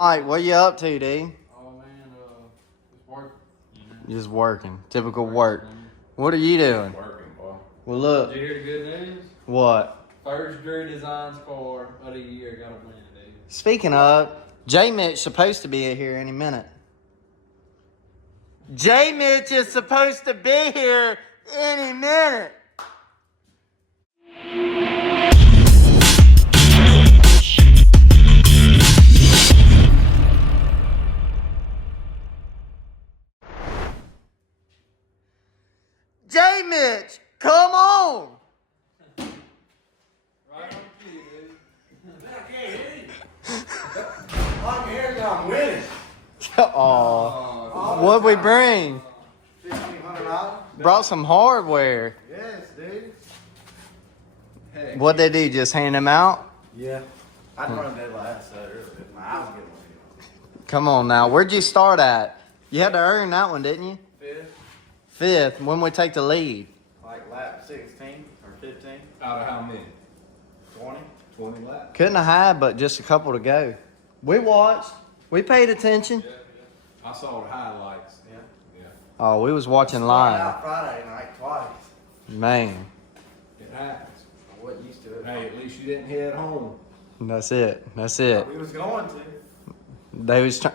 Alright, what you up to, dude? Oh man, just working. Just working. Typical work. What are you doing? Working, boy. Well, look. Did you hear the good news? What? First Drew Designs car of the year got a win, dude. Speaking of, J Mitch supposed to be here any minute. J Mitch is supposed to be here any minute. J Mitch, come on. Right on cue, dude. I can't hear you. I'm here, I'm winning. Aw. What'd we bring? $1,500. Brought some hardware. Yes, dude. Heck. What'd they do? Just hand them out? Yeah. I'd run that last earlier, but my eyes get one. Come on now. Where'd you start at? You had to earn that one, didn't you? Fifth. When we take the lead. Like lap 16 or 15, Out of how many? 20. 20 laps. Couldn't have had but just a couple to go. We watched. We paid attention. Yeah. I saw the highlights. Yeah. Oh, we was watching Started live. out Friday night twice. Man, It happens. I wasn't used to it. Hey, at least you didn't head home. that's it. That's it. We was going to.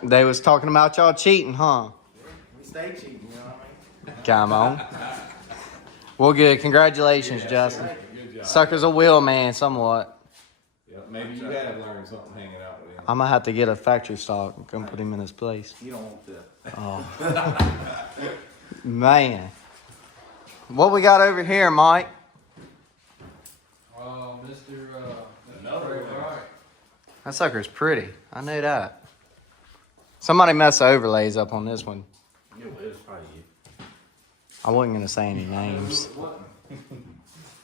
They was talking about y'all cheating, huh? We stay cheating, you know what I mean? Come on. Well, good. Congratulations, Justin. Good job. Sucker's a wheel man, somewhat. Yeah, maybe you have learned something hanging out with him. I'm gonna have to get a factory stock and come put him in his place. You don't want that. Oh, man. What we got over here, Mike? Mr. Another Trey one. Wright. That sucker's pretty. I know that. Somebody messed the overlays up on this one. It was probably you. I wasn't gonna say any names.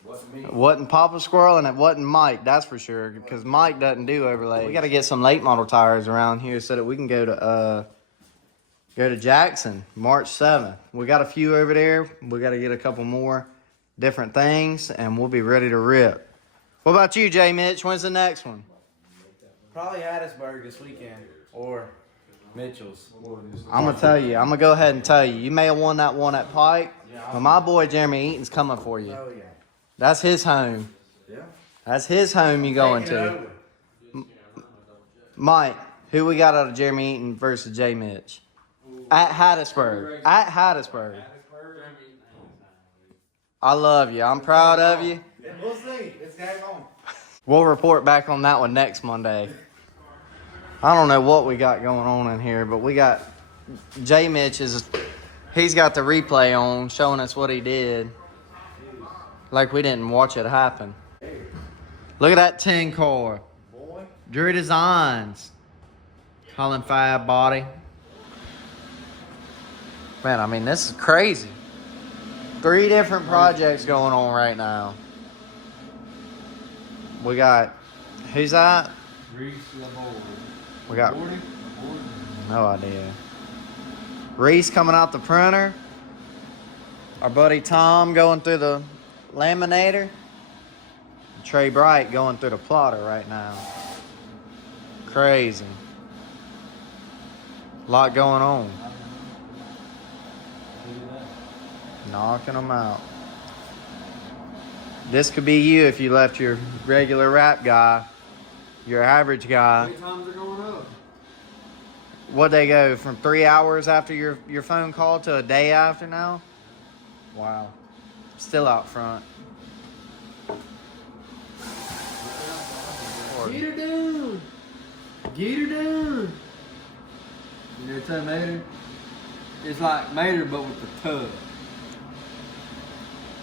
Wasn't me. It wasn't Papa Squirrel and it wasn't Mike, that's for sure. Because Mike doesn't do overlays. We got to get some late model tires around here so that we can go to Jackson March 7th. We got a few over there. We got to get a couple more different things, and we'll be ready to rip. What about you, J Mitch? When's the next one? Probably Hattiesburg this weekend or Mitchell's. I'm gonna tell you. I'm gonna go ahead and tell you. You may have won that one at Pike, but my boy Jeremy Eaton's coming for you. Oh yeah. That's his home. Yeah. That's his home you going Taking it to. over. Mike, who we got out of Jeremy Eaton versus J Mitch? At Hattiesburg. At Hattiesburg. I love you. I'm proud of you. Yeah, we'll see. It's game on. We'll report back on that one next Monday. I don't know what we got going on in here, but we got J Mitch he's got the replay on showing us what he did. Like we didn't watch it happen. Look at that 10 car. Boy. Drew Designs. Colin Fab body. Man, I mean, this is crazy. 3 different projects going on right now. We got, who's that? Reese Laboard. We got, Labordi? no idea. Reese coming out the printer. Our buddy Tom going through the laminator. Trey Bright going through the plotter right now. Crazy. Lot going on. Knocking them out. This could be you if you left your regular rap guy, your average How guy. many times are going up? What'd they go from 3 hours after your phone call to a day after now? Wow. Still out front. Get her down. Get her down. You know what's that Mater? It's like Mater but with the tub.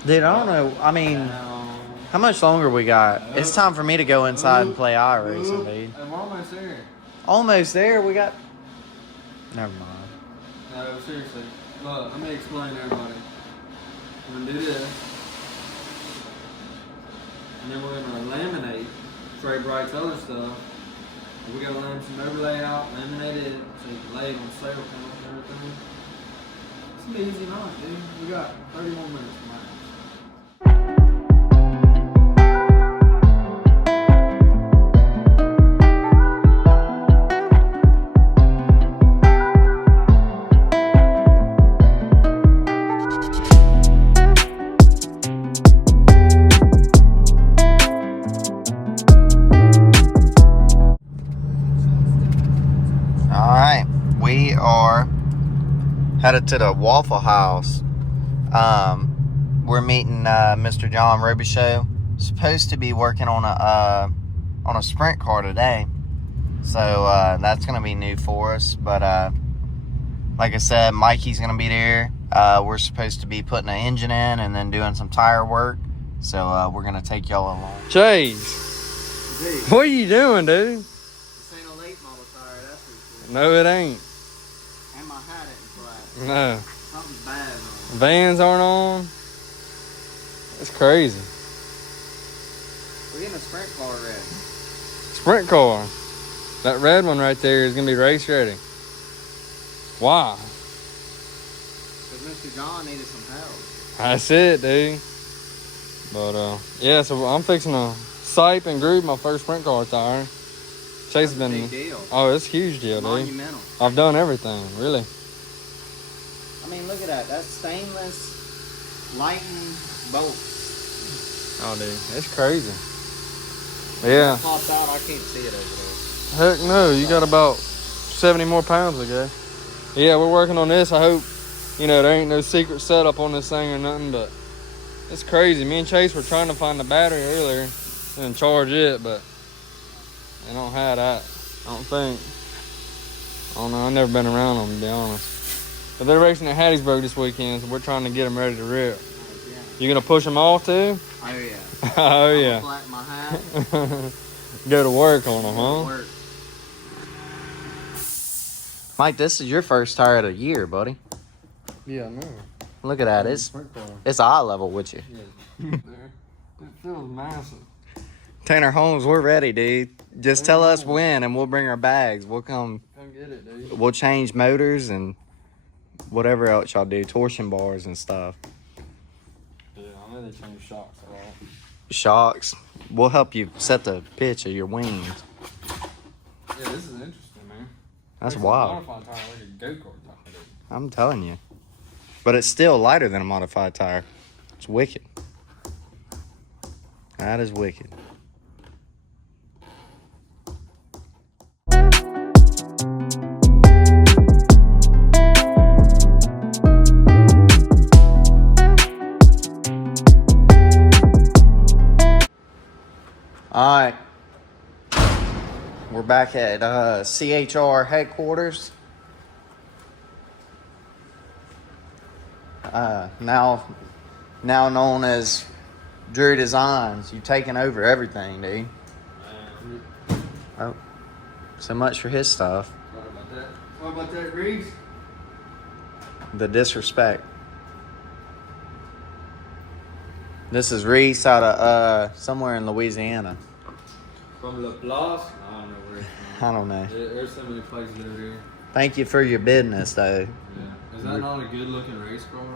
Dude, I don't know. I mean, how much longer we got? It's time for me to go inside and play iRacing, dude. And we're almost there. Almost there. We got... Never mind. No, seriously. Look, let me explain to everybody. We're gonna do this. And then we're gonna laminate Trey Bright's other stuff. We gotta lay some overlay out, laminate it, so you can lay it on sale panels and everything. It's an easy night, dude. We got 30 more minutes max. we are headed to the Waffle House. We're meeting Mr. John Robichaux. Supposed to be working on a sprint car today, so that's gonna be new for us. But like I said, Mikey's gonna be there. We're supposed to be putting an engine in and then doing some tire work. So we're gonna take y'all along. Chase, what are you doing, dude? This ain't a late model tire, that's for sure. No, it ain't. And my hat ain't flat. No. Something's bad on. Vans aren't on. It's crazy. We're getting a sprint car ready. Sprint car. That red one right there is gonna be race ready. Why? Because Mr. John needed some help. That's it, dude. But yeah, so I'm fixing to sipe and groove my first sprint car tire. Chase has been. Big deal. Oh, it's a huge deal, dude. Monumental. I've done everything, really. I mean, look at that. That's stainless lightning bolts. Oh, dude, it's crazy. Yeah. Popped out. I can't see it over there. Heck no, you got about 70 more pounds to go. Yeah, we're working on this. I hope, there ain't no secret setup on this thing or nothing, but it's crazy. Me and Chase were trying to find the battery earlier and charge it, but they don't have that. I don't think. I don't know. I've never been around them, to be honest. But they're racing at Hattiesburg this weekend, so we're trying to get them ready to rip. Yeah. You gonna push them off too? Oh, yeah. Oh, yeah. Flatten my hat. Go to work on them, huh? Work. Mike, this is your first tire of the year, buddy. Yeah, I know. Look at that. It's eye level with you. Yeah. It feels massive. Tanner Holmes, we're ready, dude. Just tell us when and we'll bring our bags. We'll come get it, dude. We'll change motors and whatever else y'all do, torsion bars and stuff. Yeah, I know they change shocks a lot. Shocks. We'll help you set the pitch of your wings. Yeah, this is interesting, man. That's Makes wild. A modified tire like a go-kart tire, dude. I'm telling you. But it's still lighter than a modified tire. It's wicked. That is wicked. All right, we're back at CHR headquarters. Now known as Drew Designs. You taking over everything, dude. Oh, so much for his stuff. What about that? What about that, Reeves? The disrespect. This is Reese out of somewhere in Louisiana. From La Place? I don't know where it's from. I don't know. There's so many places over here. Thank you for your business, though. Yeah. Is that not a good looking race car?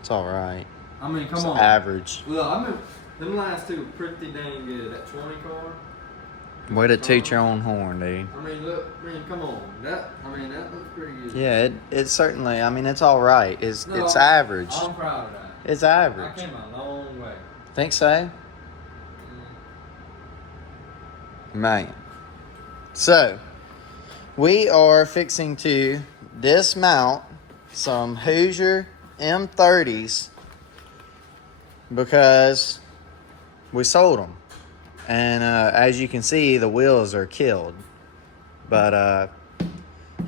It's all right. I mean, come It's on. average. Look, them last two were pretty dang good. That 20 car. Way to toot your own horn, dude. I mean, look, man, come on. That looks pretty good. Yeah, it certainly. I mean, it's all right. It's No, average. I'm proud of that. It's I average. came a long way. Think so, man. So, we are fixing to dismount some Hoosier M30s because we sold them. And as you can see, the wheels are killed. But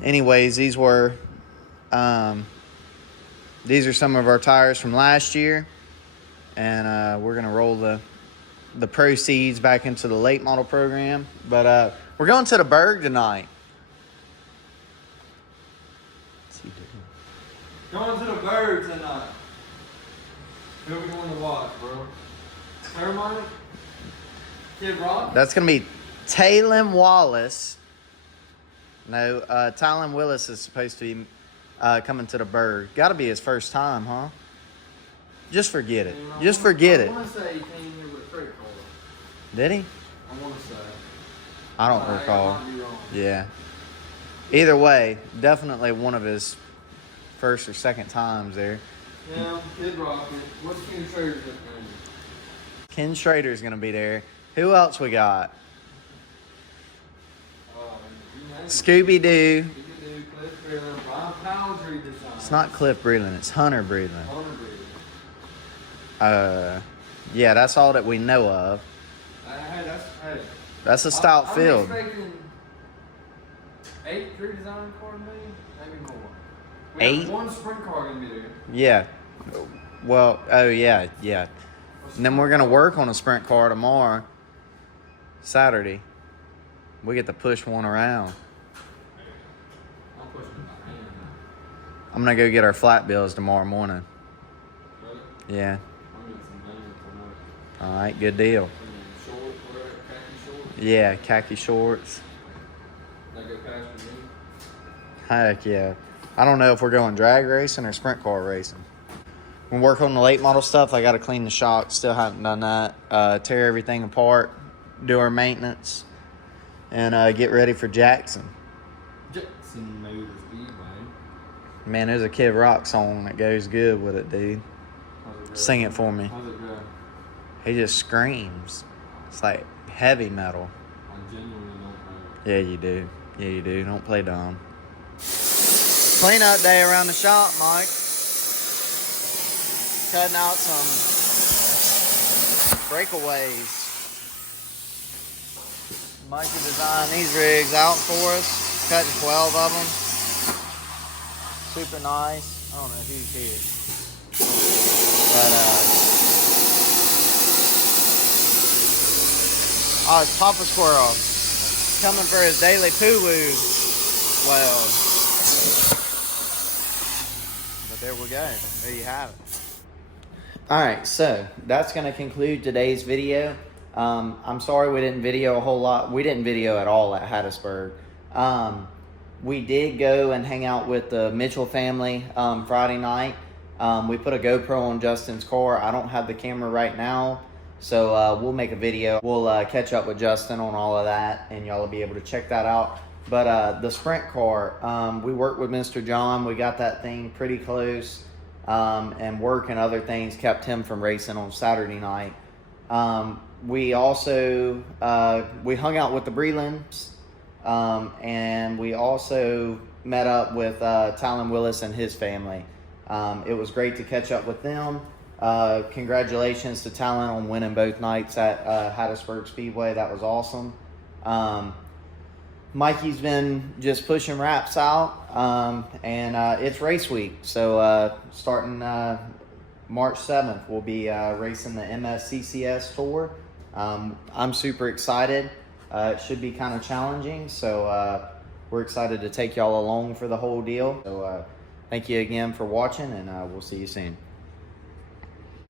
anyways, these are some of our tires from last year. And we're going to roll the proceeds back into the late model program. But we're going to the Berg tonight. What's he doing? Going to the Berg tonight. Who are we going to watch, bro? Hermione? Kid Rock? That's going to be Talon Wallace. No, Talon Willis is supposed to be coming to the Berg. Got to be his first time, huh? Just forget it. Just forget it. I want to say he came here with a freight car. Did he? I want to say. I don't recall. Yeah. Either way, definitely one of his first or second times there. Yeah, Kid Rocket. What's Ken Schrader's name? Ken Schrader's going to be there. Who else we got? Scooby-Doo. Cliff Audrey Designs. It's not Cliff Breland, it's Hunter Breland. Hunter Breland. Yeah, that's all that we know of. Hey. That's a stout field. I'm expecting 8 pre-design car maybe more. We 8? have 1 sprint car gonna be there. Yeah. Well, yeah. And then we're gonna work on a sprint car tomorrow, Saturday. We get to push one around. I'm pushing it by hand now. I'm gonna go get our flat bills tomorrow morning. Really? Yeah. I'm getting some bands tomorrow. All right. Good deal. And then short, whatever, khaki shorts. Yeah. Khaki shorts. They go past me. Heck yeah. I don't know if we're going drag racing or sprint car racing. We'll work on the late model stuff. I got to clean the shocks. Still haven't done that. Tear everything apart. Do our maintenance. And get ready for Jackson. Jackson Motor Speedway. Man, there's a Kid Rock song that goes good with it, dude. Sing it for me. How's it go? He just screams. It's like heavy metal. I genuinely don't know. Yeah, you do. Yeah, you do. Don't play dumb. Cleanup day around the shop, Mike. Cutting out some breakaways. Mikey designed these rigs out for us. Cutting 12 of them. Super nice. I don't know who's here. But, oh, it's Papa Squirrel. Coming for his daily poo-woo. Well. But there we go. There you have it. Alright, so that's going to conclude today's video. I'm sorry we didn't video a whole lot. We didn't video at all at Hattiesburg. We did go and hang out with the Mitchell family Friday night. We put a GoPro on Justin's car. I don't have the camera right now, so we'll make a video. We'll catch up with Justin on all of that, and y'all will be able to check that out. But the sprint car, we worked with Mr. John. We got that thing pretty close, and work and other things kept him from racing on Saturday night. We also we hung out with the Brelands, and we also met up with Talon Willis and his family. It was great to catch up with them. Congratulations to Talon on winning both nights at Hattiesburg Speedway. That was awesome. Mikey's been just pushing wraps out, and it's race week. So starting March 7th, we'll be racing the MSCCS Tour. I'm super excited. It should be kind of challenging, so we're excited to take y'all along for the whole deal. So thank you again for watching, and we'll see you soon.